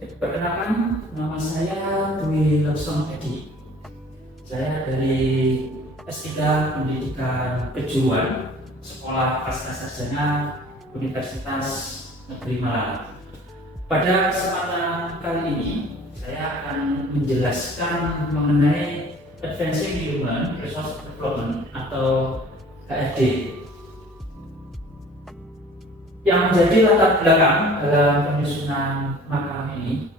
Perkenalkan, nama saya Dwi Lawson Edi. Saya dari S3 Pendidikan Kejuruan, Sekolah Pascasarjana Universitas Negeri Malang. Pada kesempatan kali ini, saya akan menjelaskan mengenai Advancing Human Resource Development atau HRD. Yang menjadi latar belakang dalam penyusunan makalah ini,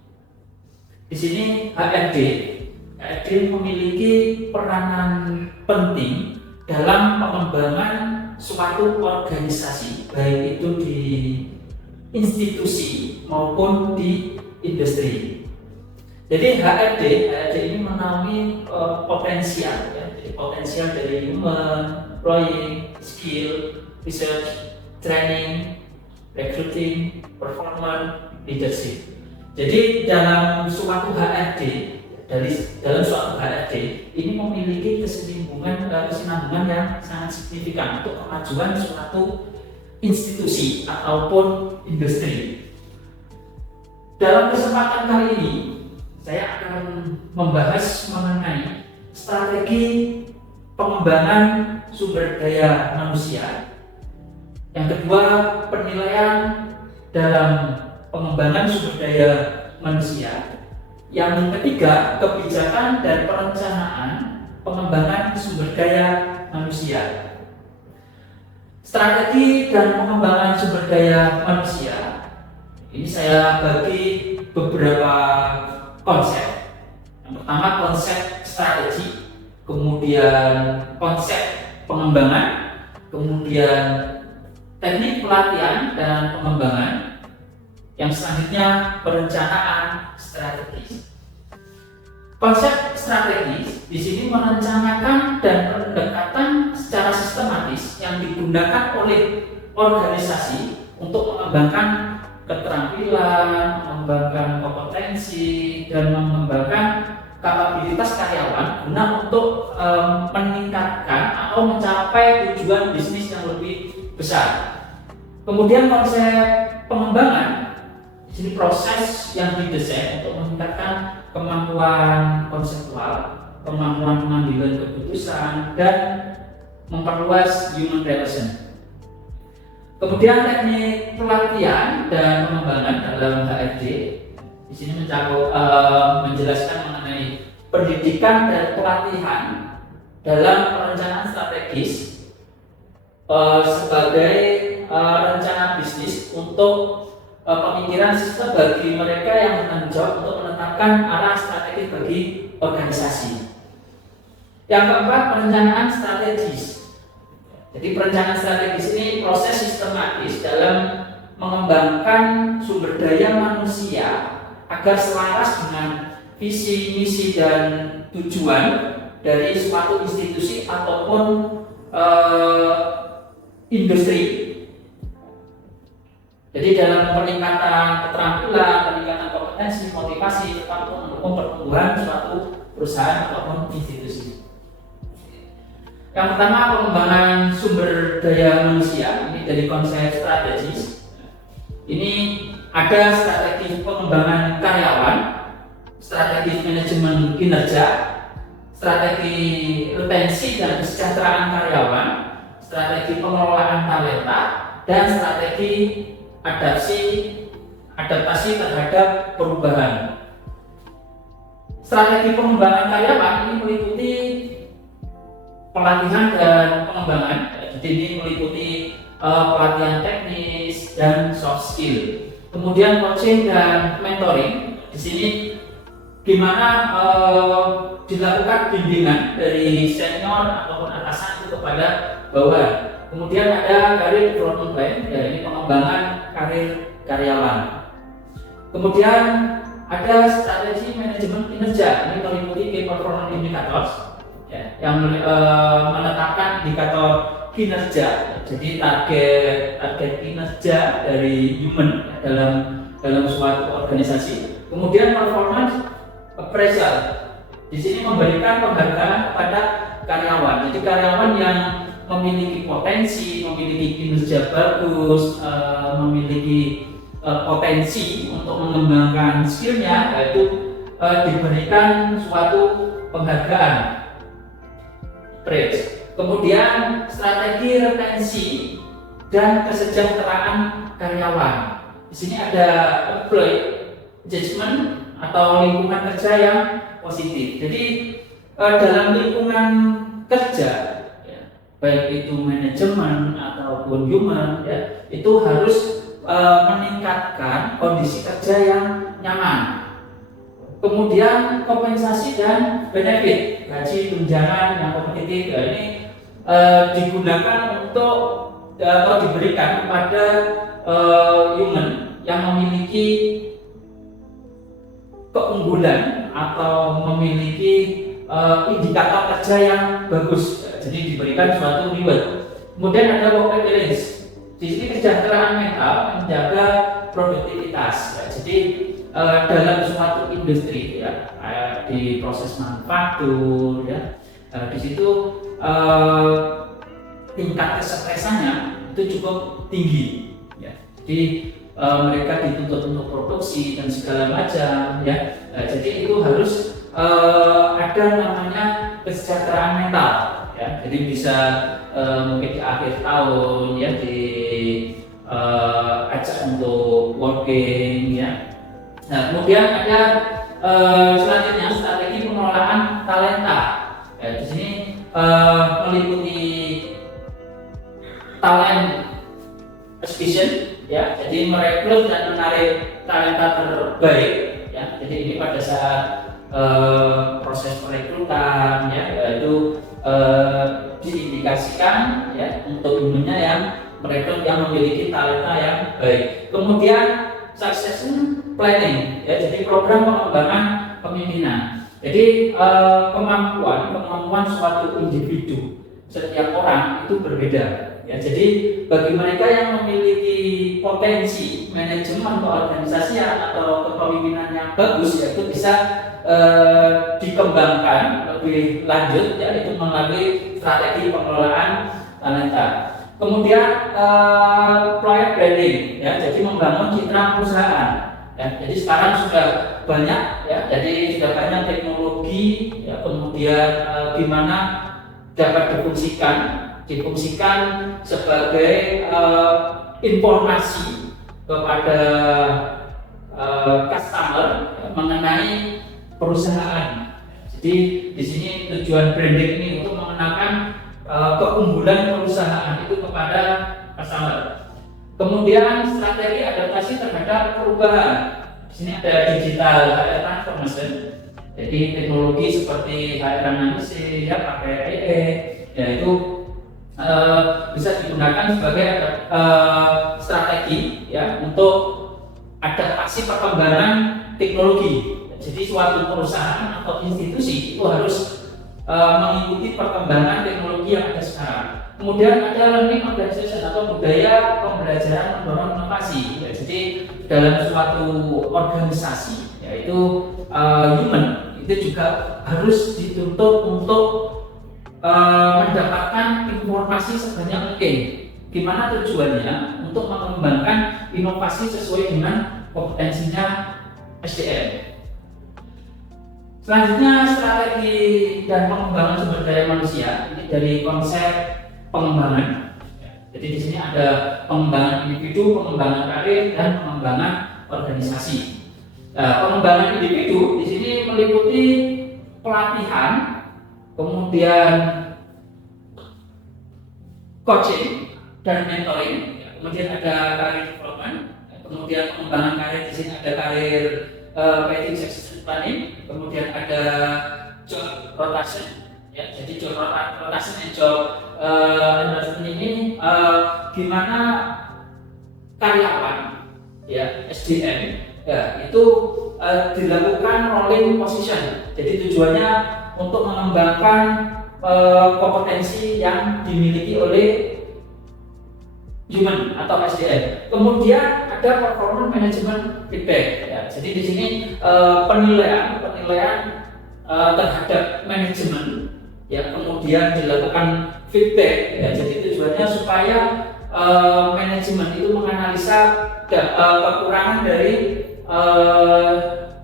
di sini HRD memiliki peranan penting dalam pengembangan suatu organisasi, baik itu di institusi maupun di industri. Jadi HRD ini menaungi potensial, ya, jadi potensial dari human, employee, skill, research, training, recruiting, performance, leadership. Jadi dalam suatu HRD ini memiliki kesinambungan yang sangat signifikan untuk kemajuan suatu institusi ataupun industri. Dalam kesempatan kali ini, saya akan membahas mengenai strategi pengembangan sumber daya manusia. Yang kedua, penilaian dalam pengembangan sumber daya manusia. Yang ketiga, kebijakan dan perencanaan pengembangan sumber daya manusia. Strategi dan pengembangan sumber daya manusia ini saya bagi beberapa konsep. Yang pertama, konsep strategi, kemudian konsep pengembangan, kemudian teknik pelatihan dan pengembangan, yang selanjutnya perencanaan strategis. Konsep strategis di sini merencanakan dan pendekatan secara sistematis yang digunakan oleh organisasi untuk mengembangkan keterampilan, mengembangkan kompetensi, dan mengembangkan kapabilitas karyawan guna untuk meningkatkan atau mencapai tujuan bisnis yang lebih besar. Kemudian konsep pengembangan, di sini proses yang didesain untuk meningkatkan kemampuan konseptual, kemampuan pengambilan keputusan, dan memperluas human relation. Kemudian teknik pelatihan dan pengembangan dalam HRD di sini menjelaskan mengenai pendidikan dan pelatihan dalam perencanaan strategis sebagai rencana bisnis untuk pemikiran sistem bagi mereka yang bertanggung jawab untuk menetapkan arah strategi bagi organisasi. Yang keempat, perencanaan strategis. Jadi perencanaan strategis ini proses sistematis dalam mengembangkan sumber daya manusia agar selaras dengan visi, misi, dan tujuan dari suatu institusi ataupun industri. Jadi dalam peningkatan keterampilan, peningkatan kompetensi, motivasi, tetap untuk mendukung pertumbuhan suatu perusahaan ataupun institusi. Yang pertama, pengembangan sumber daya manusia. Ini dari konsep strategis. Ini ada strategi pengembangan karyawan, strategi manajemen kinerja, strategi retensi dan kesejahteraan karyawan, strategi pengelolaan talenta, dan strategi adaptasi terhadap perubahan. Strategi pengembangan karyawan ini meliputi pelatihan dan pengembangan. Jadi ini meliputi pelatihan teknis dan soft skill. Kemudian coaching dan mentoring. Di sini gimana dilakukan bimbingan dari senior ataupun atasan itu kepada bawahan. Kemudian ada career development plan, ya, ini pengembangan karir karyawan. Kemudian ada strategi manajemen kinerja, ini meliputi key performance indicators, ya, yang menetapkan indikator kinerja, jadi target kinerja dari human, ya, dalam suatu organisasi. Kemudian performance appraisal, di sini memberikan penghargaan kepada karyawan. Jadi karyawan yang memiliki potensi, memiliki kinerja bagus, memiliki potensi untuk mengembangkan skillnya, yaitu diberikan suatu penghargaan, praise. Kemudian strategi retensi dan kesejahteraan karyawan. Di sini ada employee engagement atau lingkungan kerja yang positif. Jadi dalam lingkungan kerja, ya, baik itu manajemen ataupun human, ya, itu harus meningkatkan kondisi kerja yang nyaman. Kemudian kompensasi dan benefit, gaji, tunjangan yang kompetitif, ya, ini digunakan untuk atau diberikan kepada human yang memiliki keunggulan atau memiliki indikator kerja yang bagus, jadi diberikan suatu reward. Kemudian ada work balance. Di sini kesejahteraan mental menjaga produktivitas. Ya, jadi dalam suatu industri, ya, di proses manufaktur, ya, di situ tingkat kesetresannya itu cukup tinggi. Ya. Jadi mereka dituntut untuk produksi dan segala macam, ya. Jadi itu harus ada namanya kesejahteraan mental, ya. Jadi bisa mungkin di akhir tahun, ya, ajak untuk working, ya. Nah, kemudian ada selanjutnya strategi pengelolaan talenta. Ya, di sini meliputi talent acquisition, ya, jadi merekrut dan menarik talenta terbaik, ya. Jadi ini pada saat proses perekrutan, ya, yaitu diindikasikan, ya, untuk humannya yang merekrut yang memiliki talenta yang baik. Kemudian succession planning, ya, jadi program pengembangan kepemimpinan. Jadi kemampuan suatu individu, setiap orang itu berbeda, ya. Jadi bagi mereka yang memiliki potensi manajemen organisasi atau kepemimpinan yang bagus, yaitu bisa dikembangkan lebih lanjut, ya, itu melalui strategi pengelolaan talenta. Kemudian employer branding, ya, jadi membangun citra perusahaan. Ya, jadi sekarang sudah banyak, ya, jadi sudah banyak teknologi, ya, kemudian gimana dapat difungsikan sebagai informasi kepada customer, ya, mengenai perusahaan. Jadi di sini tujuan branding ini untuk mengenalkan keunggulan perusahaan itu kepada customer. Kemudian strategi adaptasi terhadap perubahan. Di sini ada digital HR transformation. Jadi teknologi seperti HR analisis, ya, pakai AI, ya, itu bisa digunakan sebagai strategi, ya, untuk adaptasi perkembangan teknologi. Jadi suatu perusahaan atau institusi itu harus mengikuti perkembangan teknologi yang ada sekarang. Kemudian ada learning organization atau budaya pembelajaran mendorong inovasi. Ya, jadi dalam suatu organisasi, yaitu human, itu juga harus dituntut untuk mendapatkan informasi sebanyak mungkin. Gimana tujuannya? Untuk mengembangkan inovasi sesuai dengan kompetensinya SDM. Selanjutnya strategi dan pengembangan sumber daya manusia. Ini dari konsep pengembangan. Jadi di sini ada pengembangan individu, pengembangan karir, dan pengembangan organisasi. Pengembangan individu di sini meliputi pelatihan, kemudian coaching dan mentoring. Kemudian ada career development, kemudian pengembangan karir. Di sini ada career pathing succession planning, kemudian ada job rotation, ya. Jadi job rotation dan job endorsement ini gimana karyawan, ya, SDM, ya, itu dilakukan rolling position. Jadi tujuannya untuk mengembangkan kompetensi yang dimiliki oleh human atau SDM. Kemudian ada performance management feedback, ya. Jadi di sini penilaian terhadap manajemen, ya, kemudian dilakukan feedback, ya. Jadi tujuannya supaya manajemen itu menganalisa kekurangan dari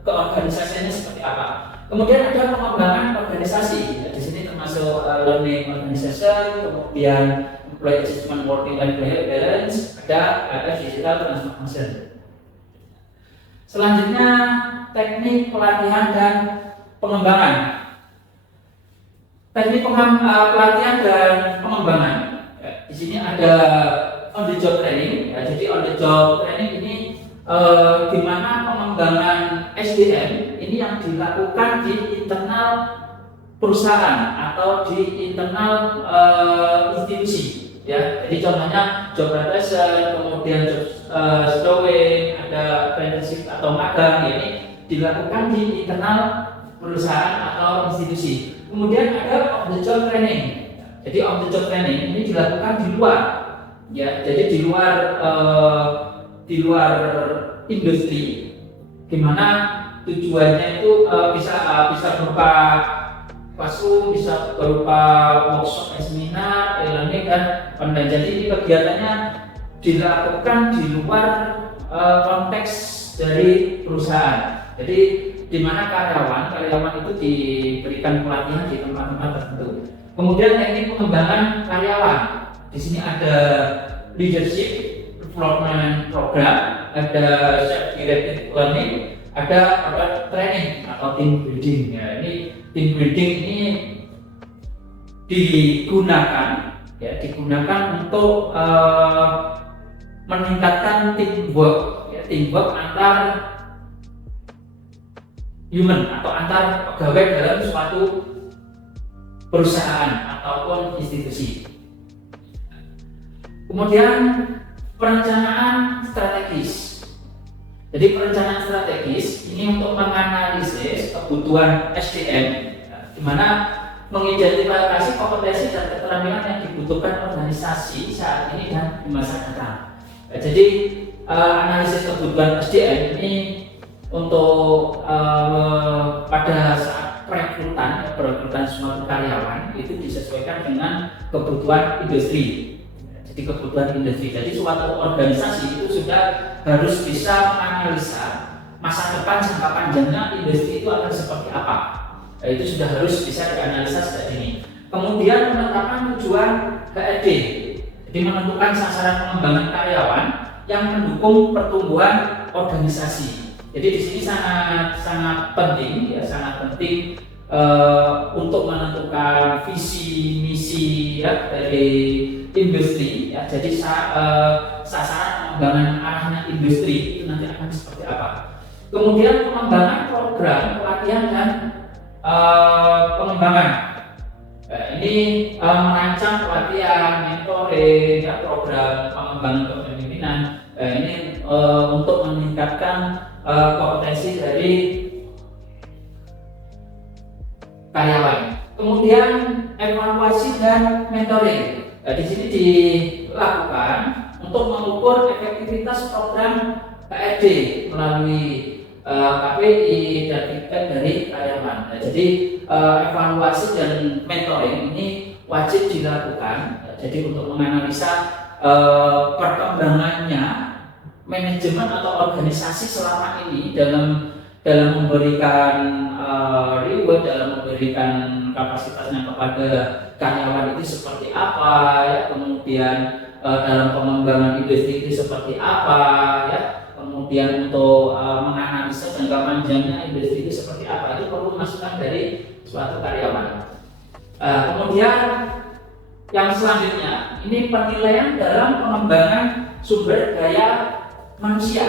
keorganisasiannya seperti apa. Kemudian ada pengembangan organisasi, ya, di sini termasuk learning organization, kemudian employee assessment working life balance, ada digital transformation. Selanjutnya teknik pelatihan dan pengembangan. Teknik pelatihan dan pengembangan. Ya, di sini ada on the job training. Ya, jadi on the job training ini di mana pengembangan SDM ini yang dilakukan di internal perusahaan atau di internal institusi. Ya, jadi contohnya job rotation, kemudian job shadowing, ada apprenticeship atau magang, ya, ini dilakukan di internal perusahaan atau institusi. Kemudian ada on the job training. Jadi on the job training ini dilakukan di luar, ya, jadi di luar industri, gimana tujuannya itu bisa berupa classroom, bisa berupa workshop, seminar, e-learning dan online. Jadi ini kegiatannya dilakukan di luar konteks dari perusahaan. Jadi di mana karyawan itu diberikan pelatihan di tempat-tempat tertentu. Kemudian teknik pengembangan karyawan. Di sini ada leadership development program, ada self-directed learning, ada training atau team building. Ya, ini team building ini digunakan untuk meningkatkan teamwork, ya, teamwork antar human atau antar pegawai dalam suatu perusahaan ataupun institusi. Kemudian perencanaan strategis. Jadi perencanaan strategis ini untuk menganalisis kebutuhan SDM, di mana mengidentifikasi kompetensi dan keterampilan yang dibutuhkan organisasi saat ini dan di masa datang. Jadi analisis kebutuhan SDM ini untuk pada saat perekrutan suatu karyawan itu disesuaikan dengan kebutuhan industri. Jadi kebutuhan industri. Jadi suatu organisasi itu sudah harus bisa menganalisa masa depan jangka panjangnya industri itu akan seperti apa. Itu sudah harus bisa dianalisa sejak dini. Kemudian penetapan tujuan HRD. Jadi menentukan sasaran pengembangan karyawan yang mendukung pertumbuhan organisasi. Jadi di sini sangat penting, ya, untuk menentukan visi misi, ya, dari industri, ya. Jadi sasaran pengembangan arahnya industri itu nanti akan seperti apa. Kemudian pengembangan program pelatihan dan pengembangan. Ini merancang pelatihan, mentoring, ya, program pengembangan kepemimpinan. Ini untuk meningkatkan kompetensi dari karyawan. Kemudian evaluasi dan mentoring. Di sini dilakukan untuk mengukur efektivitas program HRD melalui KPI dan feedback dari karyawan. Jadi evaluasi dan mentoring ini wajib dilakukan. Jadi untuk menganalisa perkembangannya manajemen atau organisasi selama ini dalam memberikan reward, dalam memberikan kapasitasnya kepada karyawan itu seperti apa, ya, kemudian dalam pengembangan industri itu seperti apa, ya, kemudian untuk menganalisa jangka panjangnya industri itu seperti apa, itu perlu masukan dari suatu karyawan. Kemudian yang selanjutnya ini penilaian dalam pengembangan sumber daya manusia.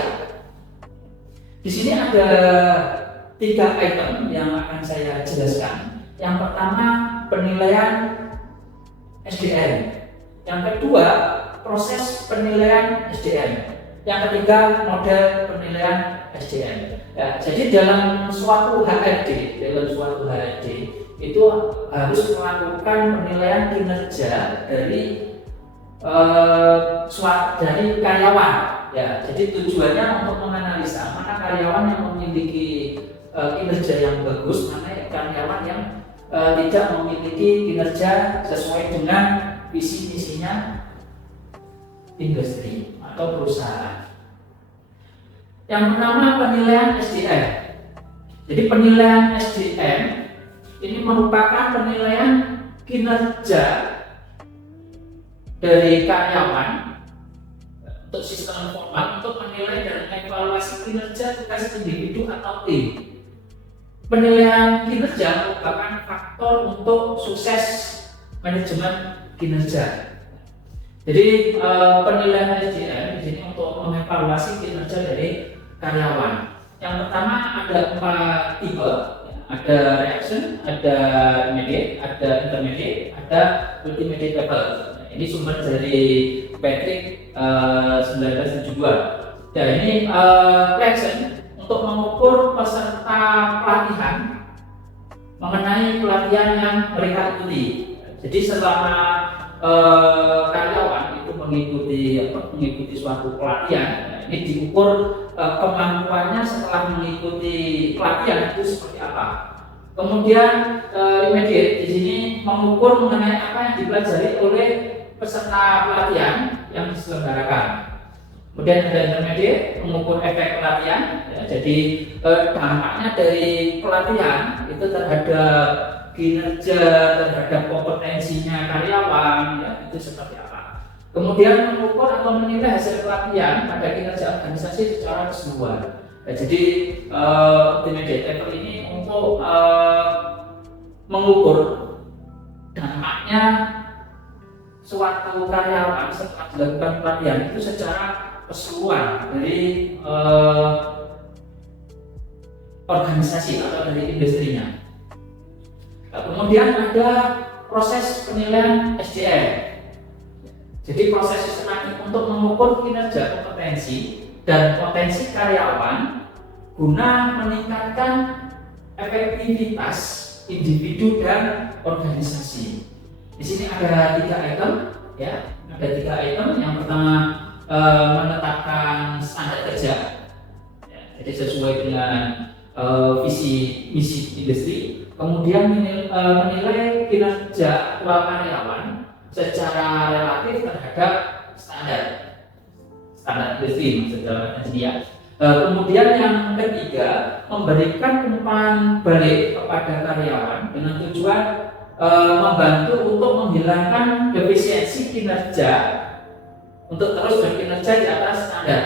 Di sini ada 3 item yang akan saya jelaskan. Yang pertama penilaian SDM. Yang kedua proses penilaian SDM. Yang ketiga model penilaian SDM. Ya, jadi dalam suatu HRD itu harus melakukan penilaian kinerja dari karyawan. Ya, jadi tujuannya untuk menganalisa mana karyawan yang memiliki kinerja yang bagus, mana karyawan yang tidak memiliki kinerja sesuai dengan visi misinya industri atau perusahaan. Yang pertama penilaian SDM. Jadi penilaian SDM ini merupakan penilaian kinerja dari karyawan untuk sistem formal untuk menilai dan evaluasi kinerja tugas individu atau tim. Penilaian kinerja merupakan faktor untuk sukses manajemen kinerja. Jadi penilaian SDM di sini untuk mengevaluasi kinerja dari karyawan. Yang pertama ada 4 tipe, ada reaction, ada immediate, ada intermediate, ada ultimate level. Ini sumber dari Patrick 1972. Ya, ini reaction untuk mengukur peserta pelatihan mengenai pelatihan yang mereka ikuti. Jadi selama karyawan itu mengikuti suatu pelatihan, ini diukur kemampuannya setelah mengikuti pelatihan itu seperti apa. Kemudian immediate di sini mengukur mengenai apa yang dipelajari oleh peserta pelatihan yang diselenggarakan. Kemudian ada intermediate mengukur efek pelatihan, ya, jadi dampaknya dari pelatihan itu terhadap kinerja, terhadap kompetensinya karyawan, ya, itu seperti apa. Kemudian mengukur atau menilai hasil pelatihan pada kinerja organisasi secara keseluruhan. Ya, jadi intermediate level ini untuk mengukur dampaknya suatu karyawan setelah dilakukan pelatihan itu secara keseluruhan dari organisasi atau dari industrinya. Nah, kemudian ada proses penilaian SDM. Jadi proses sistematik untuk mengukur kinerja kompetensi dan potensi karyawan guna meningkatkan efektivitas individu dan organisasi. Di sini ada 3 item, ya, ada 3 item. Yang pertama menetapkan standar kerja, ya, jadi sesuai dengan visi misi industri. Kemudian menilai kinerja karyawan secara relatif terhadap standar industri maksudnya dia. Kemudian yang ketiga memberikan umpan balik kepada karyawan dengan tujuan membantu untuk menghilangkan defisiensi kinerja untuk terus berkinerja di atas standar.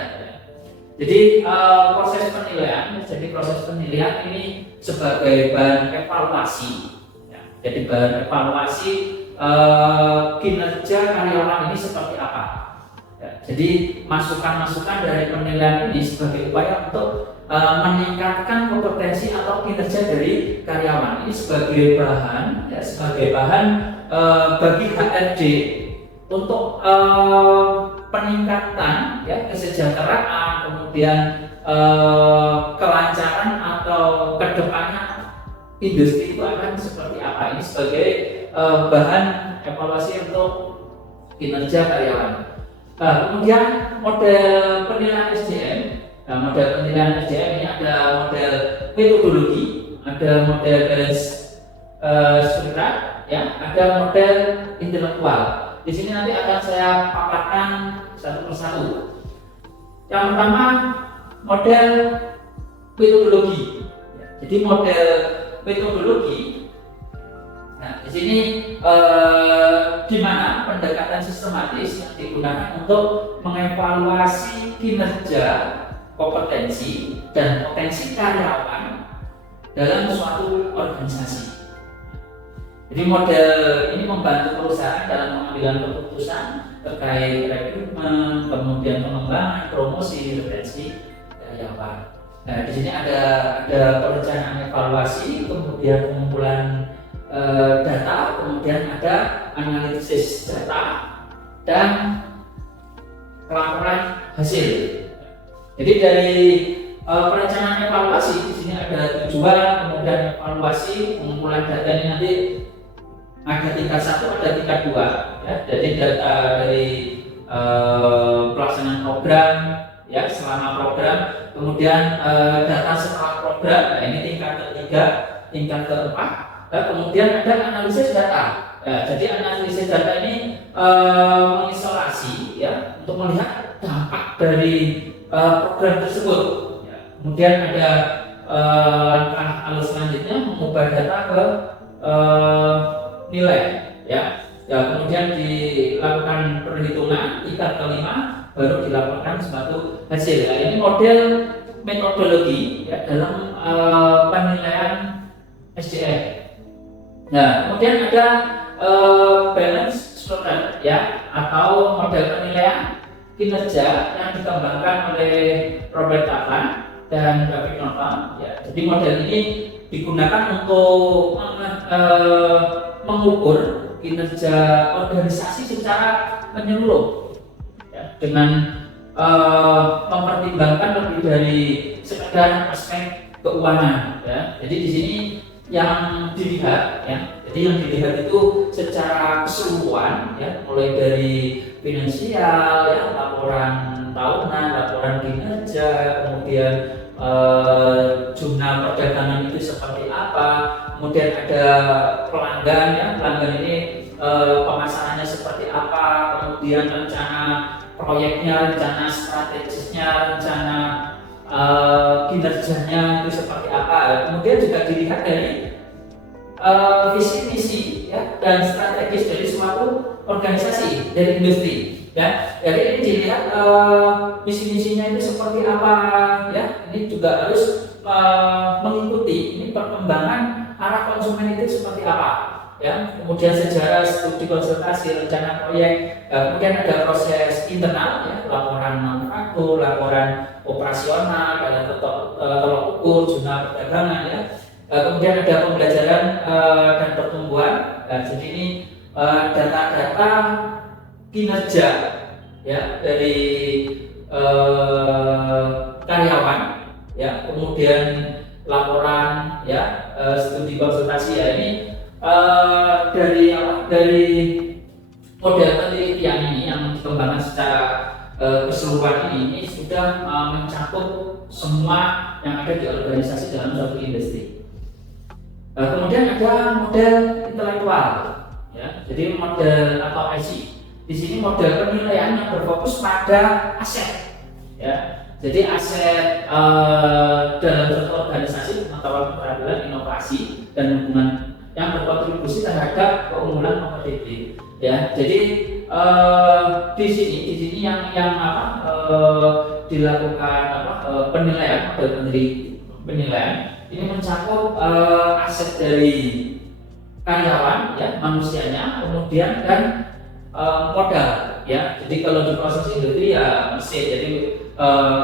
Jadi proses penilaian ini sebagai bahan evaluasi. Ya, jadi bahan evaluasi kinerja karyawan ini seperti apa. Ya, jadi masukan-masukan dari penilaian ini sebagai upaya untuk meningkatkan kompetensi atau kinerja dari karyawan. Ini sebagai bahan, ya, bagi HRD untuk peningkatan, ya, kesejahteraan, kemudian kelancaran atau kedepannya industri itu akan seperti apa. Ini sebagai bahan evaluasi untuk kinerja karyawan. Kemudian model penilaian SDM. Model penilaian SDM ini ada model metodologi, ada model garis struktural, ya, ada model intelektual. Di sini nanti akan saya paparkan satu persatu. Yang pertama model metodologi. Jadi model metodologi. Nah, di sini di mana pendekatan sistematis yang digunakan untuk mengevaluasi kinerja, kompetensi dan potensi karyawan dalam suatu organisasi. Jadi model ini membantu perusahaan dalam pengambilan keputusan terkait rekrutmen, kemudian pengembangan, promosi, retensi karyawan. Nah, di sini ada perencanaan evaluasi, kemudian pengumpulan data, kemudian ada analisis data dan pelaporan hasil. Jadi dari perencanaan evaluasi di sini ada tujuan, kemudian evaluasi, pengumpulan data ini nanti ada tingkat 1, ada tingkat 2, ya. Jadi data dari pelaksanaan program, ya, selama program, kemudian data setelah program. Nah, ini tingkat ketiga, tingkat keempat. Dan kemudian ada analisis data. Ya, jadi analisis data ini mengisolasi, ya, untuk melihat dampak dari program tersebut. Kemudian ada langkah alur selanjutnya mengubah data ke nilai, ya. Kemudian dilakukan perhitungan tingkat kelima, baru dilaporkan suatu hasil. Nah, ini model metodologi, ya, dalam penilaian SDM. Nah, kemudian ada balance scorecard, ya, atau model penilaian kinerja yang dikembangkan oleh Robert Kaplan dan David Norton, ya. Jadi model ini digunakan untuk mengukur kinerja organisasi secara menyeluruh, ya, dengan mempertimbangkan lebih dari sekedar aspek keuangan, ya. Jadi di sini yang dilihat, ya, jadi yang dilihat itu secara keseluruhan, ya, mulai dari finansial, ya, laporan tahunan, laporan kinerja, kemudian jumlah perdagangan itu seperti apa, kemudian ada pelanggan, ya, pelanggan ini pemasarannya seperti apa, kemudian rencana proyeknya, rencana strategisnya, rencana kinerjanya itu seperti apa. Kemudian juga dilihat dari visi misi, ya, dan strategis dari suatu organisasi, dari industri, ya. Jadi ini dilihat visi misinya itu seperti apa, ya. Ini juga harus mengikuti ini perkembangan arah konsumen itu seperti apa, ya. Kemudian sejarah, studi konsultasi, rencana proyek, kemudian ada proses internal, ya, laporan manufaktur, laporan operasional, ada tolok ukur, jumlah perdagangan, ya. Kemudian ada pembelajaran dan pertumbuhan. Jadi ini data-data kinerja, ya, dari karyawan, ya, kemudian laporan, ya, studi konsultasi, ya. Ini dari model penelitian ini yang dikembangkan secara keseluruhan ini sudah mencakup semua yang ada di organisasi dalam suatu industri. Kemudian ada model intelektual, ya. Jadi model atau IC. Di sini model penilaian yang berfokus pada aset, ya. Jadi aset dalam suatu organisasi, pengetahuan, keterampilan, inovasi, dan hubungan yang berkontribusi terhadap keunggulan kompetitif, ya. Jadi di sini yang dilakukan penilaian, model penilaian ini mencakup aset dari karyawan, ya, manusianya, kemudian dan modal, ya. Jadi kalau di proses industri, ya, mesin. Jadi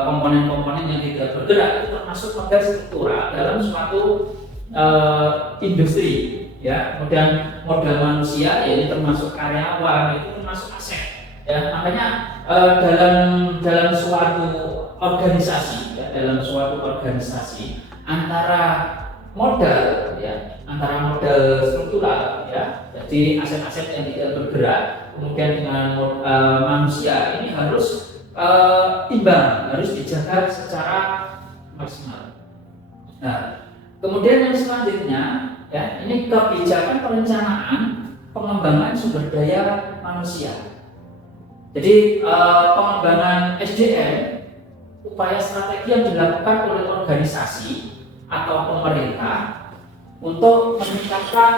komponen-komponen yang tidak bergerak itu termasuk modal struktural dalam suatu industri, ya. Kemudian modal manusia, ya, ini termasuk karyawan, itu termasuk aset, ya. Makanya dalam suatu organisasi, ya, dalam suatu organisasi antara modal, ya, antara modal struktural, ya, jadi aset-aset yang tidak bergerak, kemudian dengan manusia ini harus imbang, harus dijaga secara maksimal. Nah, kemudian yang selanjutnya, ya, ini kebijakan perencanaan pengembangan sumber daya manusia. Jadi pengembangan SDM, upaya strategi yang dilakukan oleh organisasi atau pemerintah untuk meningkatkan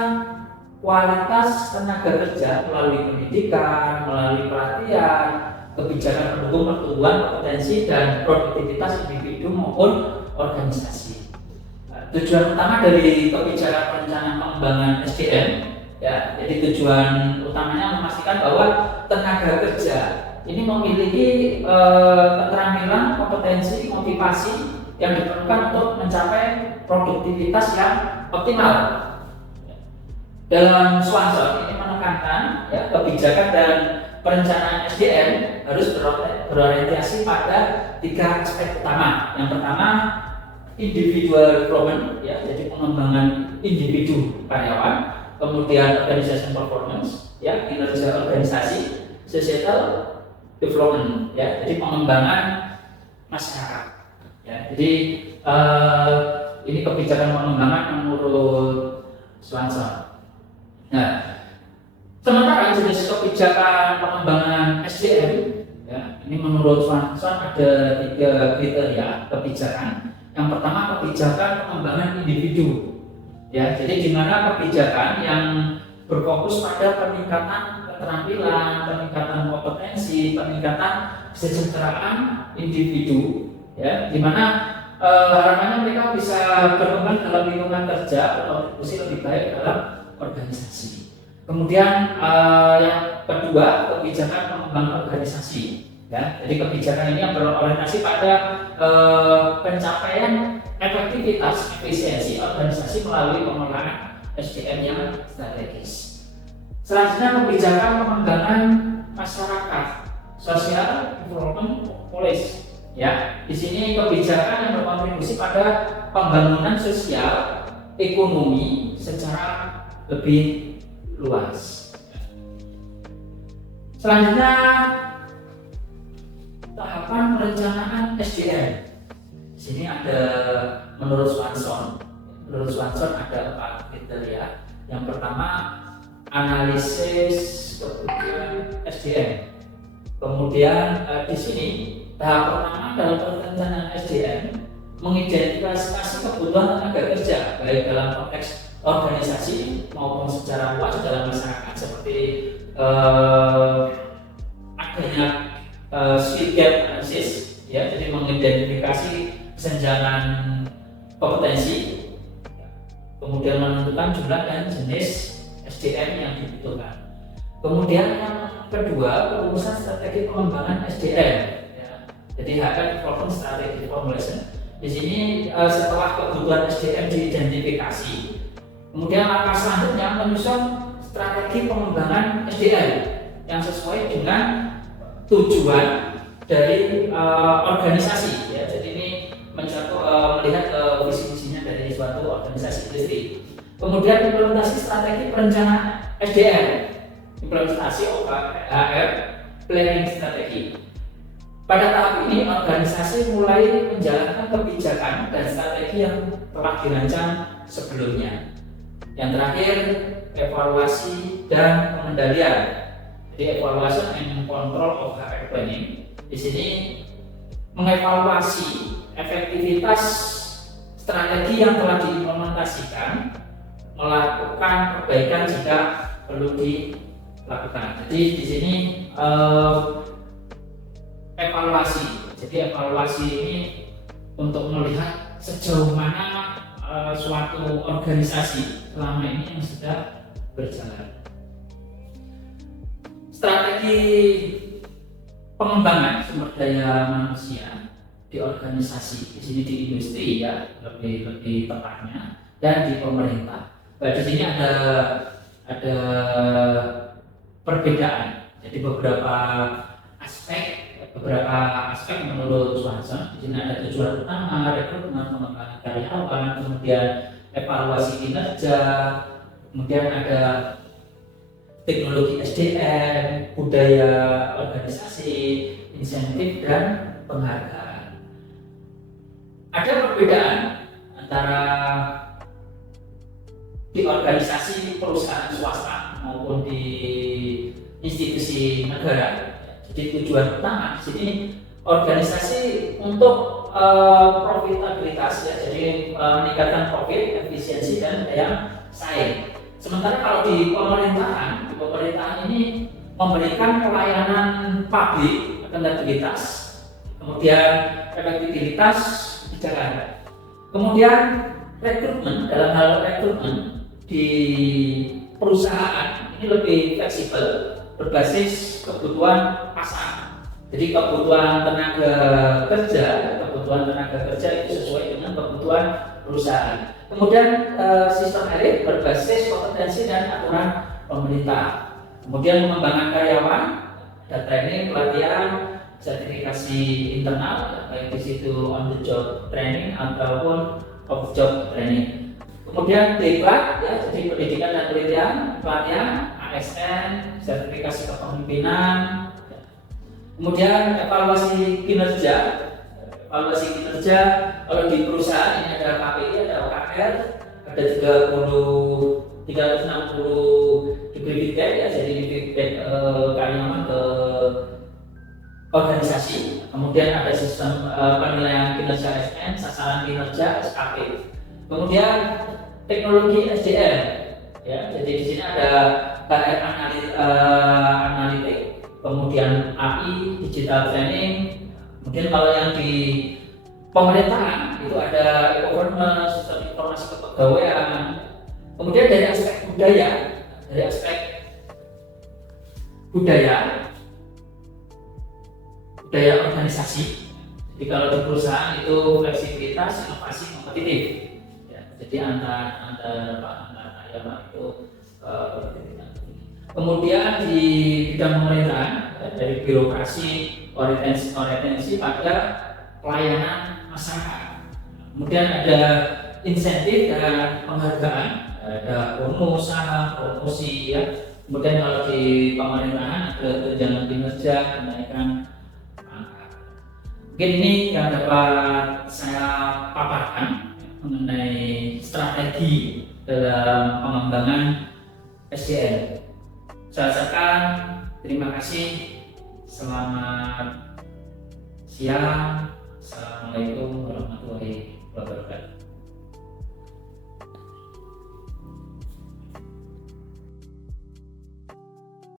kualitas tenaga kerja melalui pendidikan, melalui pelatihan, kebijakan pendukung pertumbuhan kompetensi dan produktivitas individu maupun organisasi. Tujuan utama dari kebijakan perencanaan pengembangan SDM, ya, jadi tujuan utamanya memastikan bahwa tenaga kerja ini memiliki keterampilan, kompetensi, motivasi yang diperlukan untuk mencapai produktivitas yang optimal. Dalam Swanson ini menekankan, ya, kebijakan dan perencanaan SDM harus berorientasi pada 3 aspek utama. Yang pertama, individual development, ya, jadi pengembangan individu karyawan, kemudian organization performance, ya, kinerja organisasi, societal development, ya, jadi pengembangan masyarakat, ya. Jadi ini kebijakan pengembangan menurut Swanson. Nah, sementara jenis kebijakan pengembangan SDM, ya, ini menurut Swanson ada 3 kriteria kebijakan. Yang pertama kebijakan pengembangan individu. Ya, jadi di mana kebijakan yang berfokus pada peningkatan keterampilan, peningkatan kompetensi, peningkatan kesejahteraan individu, ya, di mana harapannya mereka bisa berkembang dalam lingkungan kerja, berkontribusi lebih baik dalam organisasi. Kemudian yang kedua, kebijakan pengembangan organisasi. Ya, jadi kebijakan ini yang berorientasi pada pencapaian efektivitas efisiensi organisasi melalui pengelolaan SDM yang strategis. Selanjutnya kebijakan pengembangan masyarakat, social development policy. Ya, di sini kebijakan yang berkontribusi pada pembangunan sosial ekonomi secara lebih luas. Selanjutnya tahapan perencanaan SDM. Di sini ada menurut Swanson ada 4 kriteria. Yang pertama analisis kebutuhan SDM. Kemudian di sini tahap pertama dalam perencanaan SDM mengidentifikasi kebutuhan tenaga kerja baik dalam konteks organisasi maupun secara luas dalam masyarakat seperti adanya skill gap analysis, ya, jadi mengidentifikasi kesenjangan kompetensi, kemudian menentukan jumlah dan jenis SDM yang dibutuhkan. Kemudian yang kedua, perumusan strategi pengembangan SDM, ya. Jadi akan development strategy formulation. Di sini setelah kebutuhan SDM diidentifikasi, kemudian langkah selanjutnya menyusun strategi pengembangan SDM yang sesuai dengan tujuan dari organisasi, ya. Jadi ini melihat visi misinya dari suatu organisasi industri. Kemudian implementasi strategi perencanaan SDM, implementasi OKR planning strategi. Pada tahap ini organisasi mulai menjalankan kebijakan dan strategi yang telah dirancang sebelumnya. Yang terakhir, evaluasi dan pengendalian. Jadi evaluation and control of HR planning. Di sini mengevaluasi efektivitas strategi yang telah diimplementasikan, melakukan perbaikan jika perlu dilakukan. Jadi di sini evaluasi. Jadi evaluasi ini untuk melihat sejauh mana suatu organisasi selama ini yang sudah berjalan. Strategi pengembangan sumber daya manusia di organisasi, di sini di industri, ya, lebih tepatnya, dan di pemerintah. Di sini ada perbedaan. Jadi beberapa aspek menurut Swanson. Di sini ada tujuan utama, rekrutmen, pengembangan karyawan, kemudian evaluasi kinerja, kemudian ada teknologi SDM, budaya organisasi, insentif, dan penghargaan. Ada perbedaan antara di organisasi perusahaan swasta maupun di institusi negara. Jadi tujuan utama di sini organisasi untuk profitabilitas, ya, jadi meningkatkan profit, efisiensi, dan daya saing. Sementara kalau di pemerintahan ini memberikan pelayanan publik, akuntabilitas, kemudian efektivitas kebijakan. Kemudian rekrutmen, dalam hal rekrutmen di perusahaan ini lebih fleksibel, berbasis kebutuhan pasar. Jadi kebutuhan tenaga kerja itu sesuai dengan kebutuhan perusahaan. Kemudian sistem elit berbasis kompetensi dan aturan pemerintah. Kemudian mengembangkan karyawan, ada training, pelatihan, sertifikasi internal, baik di situ on the job training ataupun off job training. Kemudian diklat, ya, jadi pendidikan dan penelitian, pelatihan, ASN, sertifikasi kepemimpinan. Kemudian evaluasi kinerja. Kalau di perusahaan ini ada KPI, ada OKR, ada 360 degree feedback, ya, jadi feedback karyawan ke organisasi, kemudian ada sistem penilaian kinerja SN, sasaran kinerja SKP, kemudian teknologi SDM, ya. Jadi di sini ada HR analitik, kemudian AI, digital training, kemudian kalau yang di pemerintahan itu ada e-governance, sistem informasi kepegawaian, kemudian dari aspek budaya organisasi. Jadi kalau di perusahaan itu fleksibilitas, inovasi, kompetitif. Ya, jadi antar itu kemudian di bidang pemerintahan dari birokrasi orientasi pada pelayanan masyarakat. Kemudian ada insentif dan penghargaan, ada bonus, saham, promosi, ya. Kemudian kalau di pemerintahan ada tunjangan kinerja, kenaikan. Mungkin ini yang dapat saya paparkan mengenai strategi dalam pengembangan SDM. Saya ucapkan terima kasih. Selamat siang. Assalamualaikum warahmatullahi wabarakatuh.